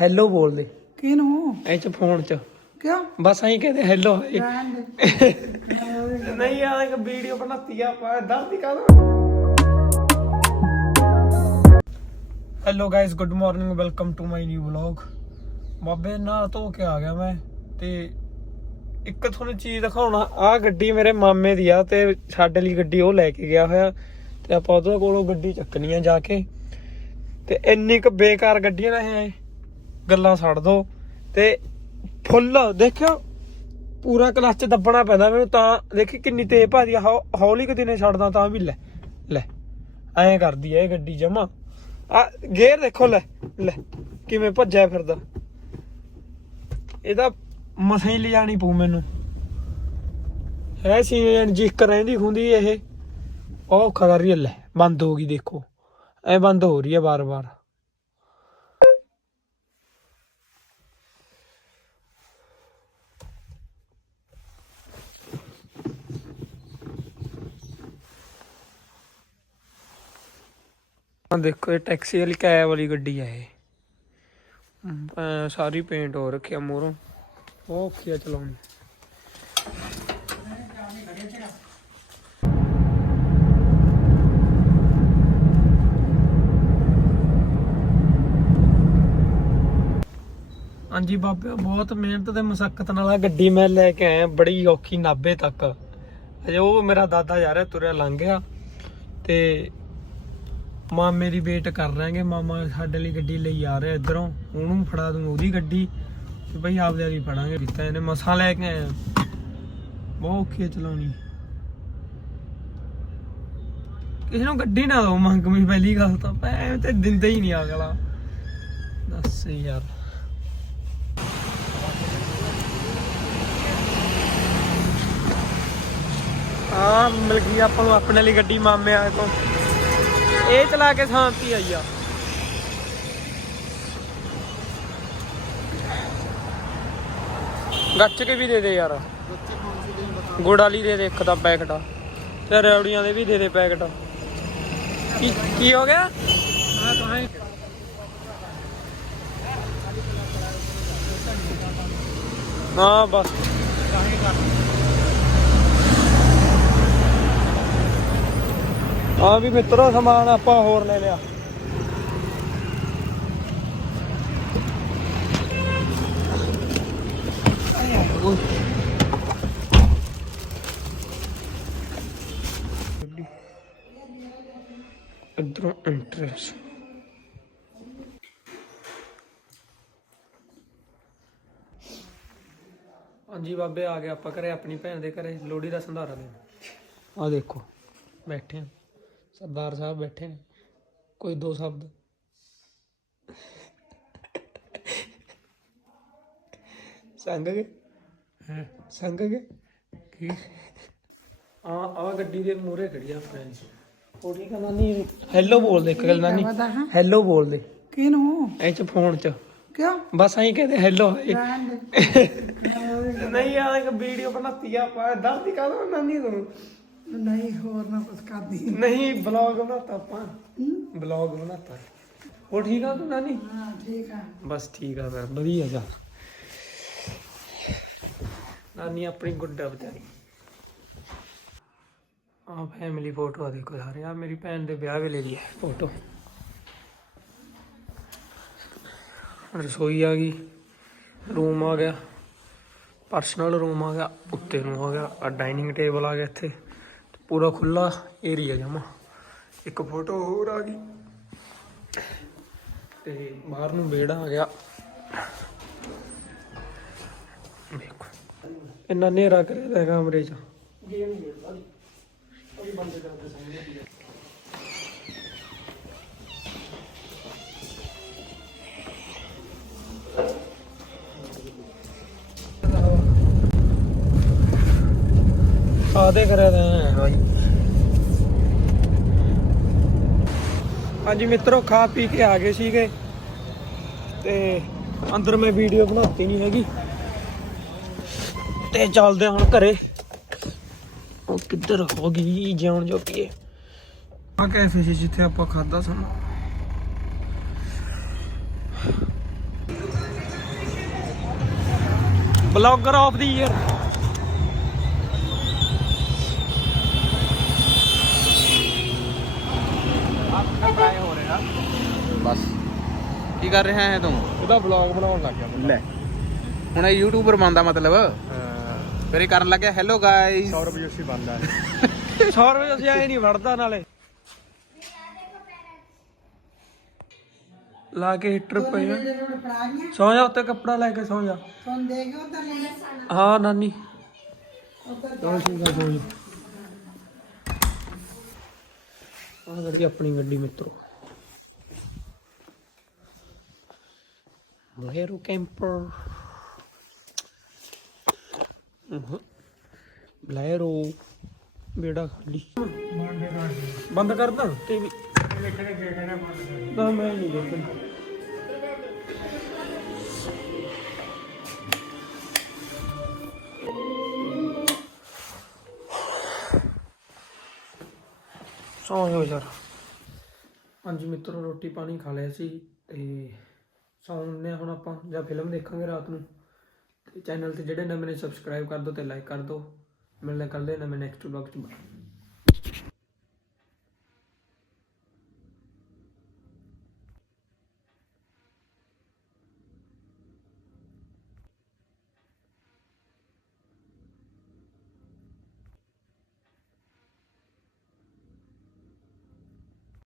Hello ਬੋਲਦੇ। ਕਿਨੂੰ ਐ ਚ ਫੋਨ ਚ। ਕਿਉਂ? ਬਸ ਐਂ ਕਹਿੰਦੇ ਹੈਲੋ ਨਹੀਂ ਆ ਇੱਕ ਵੀਡੀਓ ਬਣਾਤੀ ਆ ਆਪਾਂ ਦੱਸ ਦੀ ਕਾਹਦਾ? Hello guys good morning welcome to my new vlog ਬਾਬੇ ਨਾਲ ਧੋ ਕੇ ਆ ਗਿਆ ਮੈਂ ਤੇ ਇੱਕ ਤੁਹਾਨੂੰ ਚੀਜ਼ ਦਿਖਾਉਣਾ ਆ ਗੱਡੀ ਮੇਰੇ ਮਾਮੇ ਦੀ ਆ ਤੇ ਸਾਡੇ ਲਈ ਗੱਡੀ ਉਹ ਲੈ ਕੇ ਗਿਆ ਹੋਇਆ ਤੇ ਆਪਾਂ ਉਹਦੇ ਕੋਲੋਂ ਗੱਡੀ ਚੱਕਣੀ ਆ ਜਾ ਕੇ। ਤੇ ਇੰਨੀ ਕੁ ਬੇਕਾਰ ਗੱਡੀਆਂ ਨੇ ਇਹ। ਗੱਲਾਂ ਛੱਡ ਦੋ। ਤੇ ਫੁੱਲ, ਦੇਖਿਓ, ਪੂਰਾ ਕਲੱਚ ਦੱਬਣਾ ਪੈਂਦਾ ਮੈਨੂੰ ਤਾਂ। ਦੇਖੀ ਕਿੰਨੀ ਤੇਜ਼ ਭਾਰੀ ਹੌ- ਹੌਲੀ ਕਿ ਦਿਨੇ ਛੱਡਦਾ ਤਾਂ ਵੀ ਲੈ ਲੈ। ਐਂ ਕਰਦੀ ਐ ਇਹ ਗੱਡੀ ਜਮਾ। ਆ, ਗੇਅਰ ਦੇਖੋ, ਲੈ ਲੈ, ਕਿਵੇਂ ਭੱਜਿਆ ਫਿਰਦਾ। ਇਹਦਾ ਮਸਾਂ ਹੀ ਲਿਜਾਣੀ ਪਊ ਮੈਨੂੰ। ਹੈ ਸੀ ਜਿੱਕ ਰਹਿੰਦੀ ਹੁੰਦੀ ਇਹ। ਉਹ ਔਖਾ ਕਰ ਰਹੀ ਹੈ ਲੈ, ਬੰਦ ਹੋ ਗਈ ਦੇਖੋ। ਐ ਬੰਦ ਹੋ ਰਹੀ ਹੈ ਬਾਰ-ਬਾਰ ਆ ਦੇਖੋ, ਇਹ ਟੈਕਸੀ ਵਾਲੀ ਕੈਬ ਵਾਲੀ ਗੱਡੀ ਆ ਇਹ। ਸਾਰੀ ਪੇਂਟ ਹੋ ਰੱਖਿਆ ਮੋਰੋਂ ਉਹ ਔਖੀ ਆ ਚਲਾਉਣੀ। ਹਾਂਜੀ ਬਾਬੇ ਬਹੁਤ ਮਿਹਨਤ ਤੇ ਮੁਸ਼ਕਲ ਨਾਲ ਆ ਗੱਡੀ ਮੈਂ ਲੈ ਕੇ ਆਇਆ, ਬੜੀ ਔਖੀ ਨਾਬੇ ਤੱਕ। ਅਜੇ ਉਹ ਮੇਰਾ ਦਾਦਾ ਜਾ ਰਿਹਾ ਤੁਰਿਆ ਲੰਘ ਗਿਆ। ਤੇ ਮਾਮੇ ਦੀ ਵੇਟ ਕਰ ਰਾਂਗੇ ਮਾਮਾ ਸਾਡੇ ਲਈ ਗੱਡੀ ਲਈ ਆ ਰਿਹਾ ਇਧਰੋਂ, ਉਹਨੂੰ ਫੜਾ ਦੂੰ ਉਹਦੀ ਗੱਡੀ ਤੇ ਬਈ ਆਪਦੇ ਵਾਲੀ ਫੜਾਂਗੇ ਦਿੱਤਾ ਇਹਨੇ ਮਸਾਂ ਲੈ ਕੇ ਆਇਆ। ਬਹੁਤ ਔਖੀ ਚਲਾਉਣੀ। ਕਿਸੇ ਨੂੰ ਗੱਡੀ ਨਾ ਦੋ ਮੰਗਵੀਂ ਪਹਿਲੀ ਗੱਲ ਤਾਂ ਐ ਤੇ ਦਿੰਦੇ ਹੀ ਨਹੀਂ ਅਗਲਾ। ਦੱਸ ਯਾਰ। ਆ ਮਿਲ ਗਈ ਆਪਾਂ ਨੂੰ ਆਪਣੇ ਲਈ ਗੱਡੀ ਮਾਮੇ ਆ ਤੋਂ ਇਹ ਚਲਾ ਕੇ ਸ਼ਾਂਤੀ ਆਈ ਆ। ਗੱਚ ਕੇ ਵੀ ਦੇ ਦੇ ਯਾਰ। ਗੁੜ ਵਾਲੀ ਦੇ ਦੇ ਇੱਕ ਦਾ ਪੈਕਟ। ਤੇ ਰੇਵੜੀਆਂ ਦੇ ਵੀ ਦੇ ਦੇ ਪੈਕਟ। ਕੀ ਕੀ ਹੋ ਗਿਆ? ਮੈਂ ਤਾਂ ਹਾਂ, ਬਸ। ਆ ਵੀ ਮਿੱਤਰੋ ਸਮਾਨ ਆਪਾਂ ਹੋਰ ਲੈ ਲਿਆ। ਇਧਰੋਂ ਇੰਟਰਸ ਹਾਂਜੀ ਬਾਬੇ ਆ ਗਏ ਆਪਾਂ ਘਰੇ ਆਪਣੀ ਭੈਣ ਦੇ ਘਰੇ ਲੋਹੜੀ ਦਾ ਸੰਧਾਰਾ ਦੇਣ। ਆ ਦੇਖੋ। ਬੈਠੇ ਆ ਸਰਦਾਰ ਸਾਹਿਬ ਬੈਠੇ ਨੇ। ਕੋਈ ਦੋ ਸ਼ਬਦ। ਸੰਗ ਗਏ? ਹੈ? ਸੰਗ ਗਏ? ਕੀ? ਆ ਆ ਗੱਡੀ ਦੇ ਮੂਹਰੇ ਖੜੀ ਆ ਫਰੈਂਚ ਉਹ ਠੀਕ ਆ ਨਾਨੀ ਹੈਲੋ ਬੋਲਦੇ ਇੱਕ ਗੱਲ ਨਾਨੀ। ਹੈਲੋ ਬੋਲਦੇ ਕਿਨੂੰ ਐ ਚ ਫੋਨ ਚ। ਕਿਉਂ? ਬਸ ਐਂ ਕਹਿੰਦੇ ਹੈਲੋ ਨਹੀਂ ਆ ਇੱਕ ਵੀਡੀਓ ਬਣਾਤੀ ਆ ਆਪਾਂ। ਦੱਸ ਦੀ ਕਾਹਦਾ ਨਾਨੀ ਤੂੰ ਨਹੀਂ ਹੋਰ ਨਾ ਕੁਛ ਕਰਦੀ। ਨਹੀਂ ਬਲੌਗ ਬਣਾਤਾ ਆਪਾਂ। ਹੂੰ? ਬਲੌਗ ਬਣਾਤਾ। ਉਹ ਠੀਕ ਆ ਤੂੰ ਨਾਨੀ? ਹਾਂ ਠੀਕ ਆ। ਬਸ ਠੀਕ ਆ ਫਿਰ ਵਧੀਆ ਜਾ। ਨਾਨੀ ਆਪਣੀ ਗੁੱਡਾ ਵਿਚਾਰੀ। ਆ ਫੈਮਿਲੀ ਫੋਟੋ ਆ ਦੇਖੋ ਸਾਰੇ ਆ ਮੇਰੀ ਭੈਣ ਦੇ ਵਿਆਹ ਵੇਲੇ ਦੀ ਹੈ ਫੋਟੋ ਰਸੋਈ ਆ ਗਈ ਰੂਮ ਆ ਗਿਆ। ਪਰਸਨਲ ਰੂਮ ਆ ਗਿਆ ਉੱਤੇ ਨੂੰ ਆ ਗਿਆ ਆ ਡਾਈਨਿੰਗ ਟੇਬਲ ਆ ਗਿਆ ਇੱਥੇ। ਪੂਰਾ ਖੁੱਲਾ ਏਰੀਆ ਜਮਾ। ਇੱਕ ਫੋਟੋ ਹੋਰ ਆ ਗਈ। ਤੇ ਬਾਹਰ ਨੂੰ ਵਿਹੜਾ ਆ ਗਿਆ। ਵੇਖੋ, ਇੰਨਾ ਹਨੇਰਾ ਕਰਿਆ ਕਮਰੇ 'ਚ। ਗੇਮ ਖੇਡਦਾ ਸੀ ਬੰਦ ਕਰਦੇ ਸਾਹਮਣੇ ਆਦੇ ਕਰਿਆ ਤਾਂ ਹਾਂਜੀ। ਮਿੱਤਰੋ ਖਾ ਪੀ ਕੇ ਆ ਗਏ ਸੀਗੇ। ਤੇ ਅੰਦਰ ਮੈਂ ਵੀਡੀਓ ਬਣਾਤੀ ਨਹੀਂ ਹੈਗੀ। ਤੇ ਚੱਲਦੇ ਹੁਣ ਘਰੇ। ਉਹ ਕਿੱਧਰ ਹੋ ਗਈ ਜਿਉਣ ਜੋ ਪੀਏ ਆ ਕੈਫੇ ਸੀ ਜਿੱਥੇ ਆਪਾਂ ਖਾਦਾ ਸਾਨੂੰ। Blogger of the year. ਬਸ। ਕੀ ਕਰ ਰਿਹਾ ਹੈ ਤੂੰ? ਉਹਦਾ ਬਲੌਗ ਬਣਾਉਣ ਲੱਗ ਗਿਆ ਲੈ। ਹੁਣ ਇਹ ਯੂਟਿਊਬਰ ਬਣਦਾ ਮਤਲਬ? ਫਿਰ ਇਹ ਕਰਨ ਲੱਗਿਆ ਹੈਲੋ ਗਾਇਸ ਰੁਪਏ ਅਸੀਂ ਬੰਦਾ 100 ਰੁਪਏ ਅਸੀਂ ਐ ਨਹੀਂ ਵੜਦਾ ਨਾਲੇ। ਲਾ ਕੇ ਹੀਟਰ ਪਏ ਆ। ਸੌ ਜਾ ਉੱਤੇ ਕੱਪੜਾ ਲੈ ਕੇ ਸੌ ਜਾ। ਹਾਂ ਨਾਨੀ। ਉਧਰ ਚਲੋ ਠੀਕ ਆ ਸੌ ਜਾ ਆਹ ਗੱਡੀ ਆਪਣੀ ਗੱਡੀ ਮਿੱਤਰੋ। ਬਲੇਰੋ ਕੈਂਪਰ ਬਲੇਰੋ ਬੇੜਾ ਖਾਲੀ ਬੰਦ ਕਰ ਦਾਂ ਟੀਵੀ ਨਾ ਮੈਂ ਨਹੀਂ ਦੇਖਦਾ। ਸੌਂ ਜਾਓ ਯਾਰ। ਹਾਂਜੀ ਮਿੱਤਰੋ ਰੋਟੀ ਪਾਣੀ ਖਾ ਲਿਆ ਸੀ ਤੇ ਸੌਂਨੇ ਹੁਣ ਆਪਾਂ ਜਾਂ ਫਿਲਮ ਦੇਖਾਂਗੇ ਰਾਤ ਨੂੰ, ਤੇ ਚੈਨਲ ਤੇ ਜਿਹੜੇ ਨਵੇਂ ਨੇ ਸਬਸਕ੍ਰਾਈਬ ਕਰ ਦਿਓ ਤੇ ਲਾਈਕ ਕਰ ਦਿਓ ਮਿਲਦੇ ਕੱਲ੍ਹ ਦੇ ਨਵੇਂ ਨੈਕਸਟ ਵਲੌਗ ਚ। ਬਾਏ